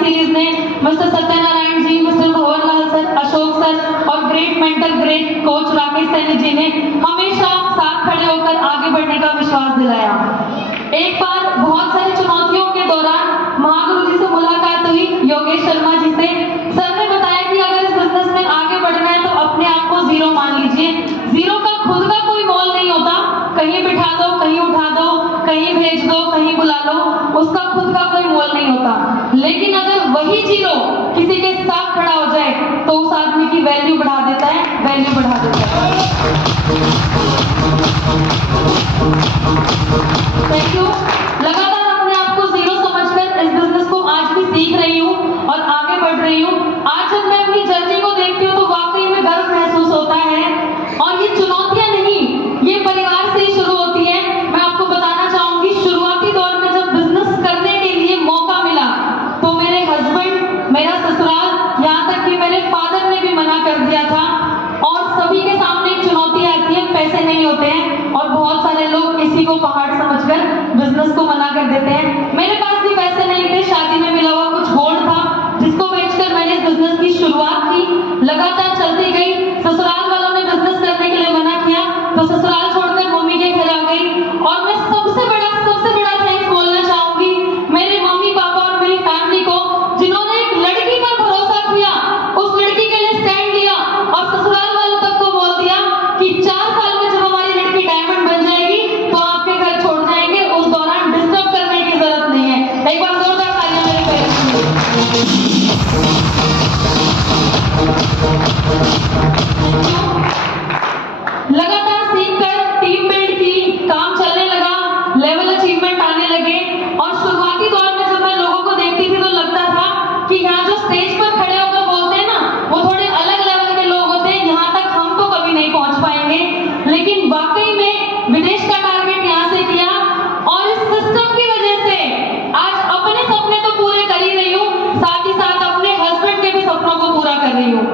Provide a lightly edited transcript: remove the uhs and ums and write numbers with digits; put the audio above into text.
Series ने mister Satyanarayan ji, mister Bhanwarlal sir, Ashok sir और great mentor, great coach Rakesh Saini ji ने हमेशा साथ खड़े होकर आगे बढ़ने का विश्वास दिलाया। एक बार बहुत सारी चुनौतियों के दौरान महागुरु जी से मुलाकात हुई, योगेश शर्मा जी से। सर ने बताया कि अगर इस बिजनेस में आगे बढ़ना है तो अपने आप को जीरो मान लीजिए। जीरो का खुद का कोई मोल नहीं होता, कहीं बिठा दो, कहीं उठा दो, कहीं भेज दो, कहीं बुला लो, उसका खुद का कोई मोल नहीं होता। लेकिन अगर वही जीरो किसी के साथ खड़ा हो जाए तो उस आदमी की वैल्यू बढ़ा देता है, वैल्यू बढ़ा देता है। Thank you. लगातार अपने आप को जीरो समझकर इस बिजनेस को आज भी सीख रही हूँ और आगे बढ़ रही हूँ। आज जब मैं अपनी जर्नी को देखती हूँ तो वाकई में गर्व महसूस होता है। और ये चुनौतियां नहीं, ये परिवार से ही शुरू होती है। मैं आपको बताना चाहूंगी, शुरुआती दौर में जब बिजनेस करने के लिए मौका मिला तो मेरे हस्बैंड, मेरा ससुराल, यहाँ तक कि मेरे फादर ने भी मना कर दिया था। और सभी के सामने एक चुनौती आती है, पैसे नहीं होते हैं और बहुत सारे लोग इसी को पहाड़ समझकर बिजनेस को मना कर देते हैं। मेरे पास भी पैसे नहीं थे, शादी में मिला हुआ कुछ गोल्ड था जिसको बेचकर मैंने इस बिजनेस की शुरुआत की। लगातार चलती गई। ससुराल वालों ने बिजनेस करने के लिए मना किया तो ससुराल छोड़कर मम्मी के घर आ गई। और मैं सबसे बड़ा थैंक्स बोलना चाहूंगी मेरे मम्मी पापा और मेरी फैमिली को, जिन्होंने एक लड़की पर भरोसा किया, उस लड़की के लिए स्टैंड लिया और ससुराल वालों तक को बोल दिया कि 4 साल में जब हमारी लड़की डायमंड बन जाएगी तो आपके घर छोड़ जाएंगे, उस दौरान डिस्टर्ब करने की जरूरत नहीं है। एक बार जोरदार तालियां मेरे पेरेंट्स के लिए। लगातार सीखकर टीम बिल्ड की, काम चलने लगा, लेवल अचीवमेंट आने लगे। और शुरुआती दौर में जब मैं लोगों को देखती थी तो लगता था कि यहाँ जो स्टेज पर खड़े होकर बोलते हैं ना, वो थोड़े अलग लेवल के लोग होते हैं, यहाँ तक हम तो कभी नहीं पहुंच पाएंगे। लेकिन वाकई में विदेश का टारगेट यहाँ से किया और इस सिस्टम की वजह से आज अपने सपने तो पूरे कर ही रही हूँ, साथ ही साथ अपने हस्बैंड के भी सपनों को पूरा कर रही हूँ।